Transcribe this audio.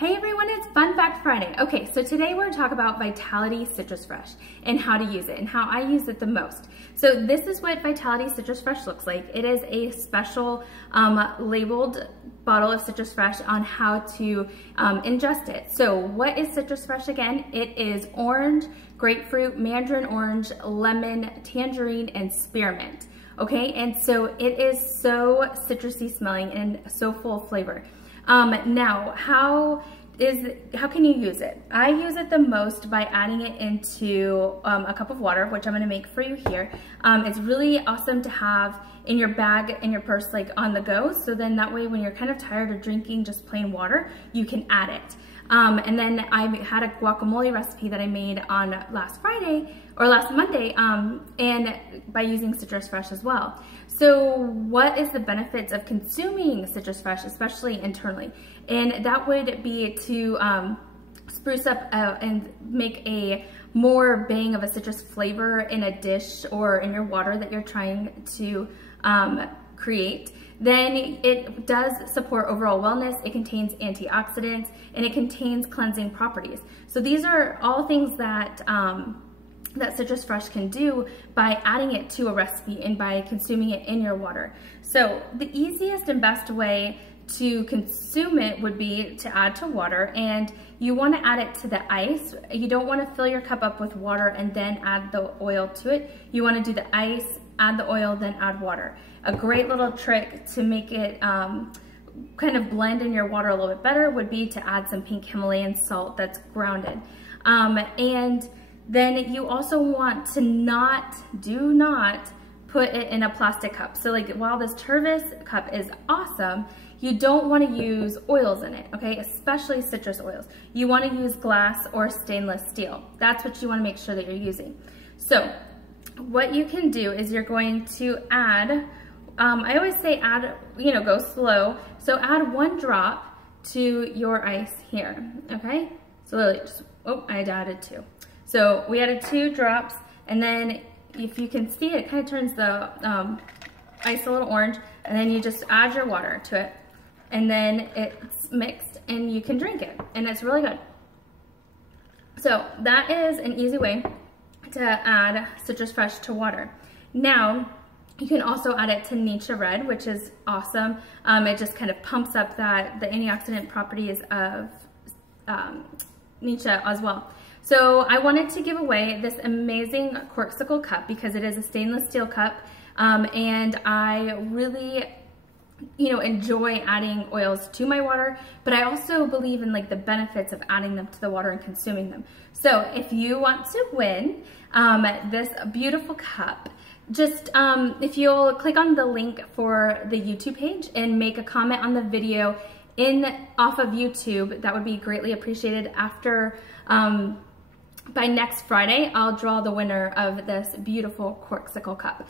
Hey everyone, it's Fun Fact Friday. Okay, so today we're going to talk about Vitality Citrus Fresh and how to use it and how I use it the most. So this is what Vitality Citrus Fresh looks like. It is a special labeled bottle of Citrus Fresh on how to ingest it. So what is Citrus Fresh again? It is orange, grapefruit, mandarin orange, lemon, tangerine, and spearmint. Okay, and so it is so citrusy smelling and so full of flavor. Now, how can you use it? I use it the most by adding it into a cup of water, which I'm going to make for you here. It's really awesome to have in your bag, in your purse, like on the go. So then that way when you're kind of tired of drinking just plain water, you can add it. And then I had a guacamole recipe that I made on last Monday, and by using Citrus Fresh as well. So what is the benefits of consuming Citrus Fresh, especially internally? And that would be to spruce up and make a more bang of a citrus flavor in a dish or in your water that you're trying to create. Then it does support overall wellness. It contains antioxidants and it contains cleansing properties. So these are all things that that Citrus Fresh can do by adding it to a recipe and by consuming it in your water. So the easiest and best way to consume it would be to add to water, and you want to add it to the ice. You don't want to fill your cup up with water and then add the oil to it. You want to do the ice, add the oil, then add water. A great little trick to make it kind of blend in your water a little bit better would be to add some pink Himalayan salt that's grounded. And then you also want to do not put it in a plastic cup. So like while this Tervis cup is awesome, you don't want to use oils in it, okay? Especially citrus oils. You want to use glass or stainless steel. That's what you want to make sure that you're using. So what you can do is you're going to add, I always say add, go slow. So add 1 drop to your ice here, okay? So literally just, I added 2. So we added 2 drops, and then if you can see, it kind of turns the ice a little orange, and then you just add your water to it, and then it's mixed, and you can drink it, and it's really good. So that is an easy way to add Citrus Fresh to water. Now, you can also add it to Nature Red, which is awesome. It just kind of pumps up the antioxidant properties of Nature as well. So I wanted to give away this amazing corksicle cup because it is a stainless steel cup, and I really enjoy adding oils to my water, but I also believe in like the benefits of adding them to the water and consuming them. So if you want to win this beautiful cup, just if you'll click on the link for the YouTube page and make a comment on the video off of YouTube, that would be greatly appreciated. After by next Friday, I'll draw the winner of this beautiful corksicle cup.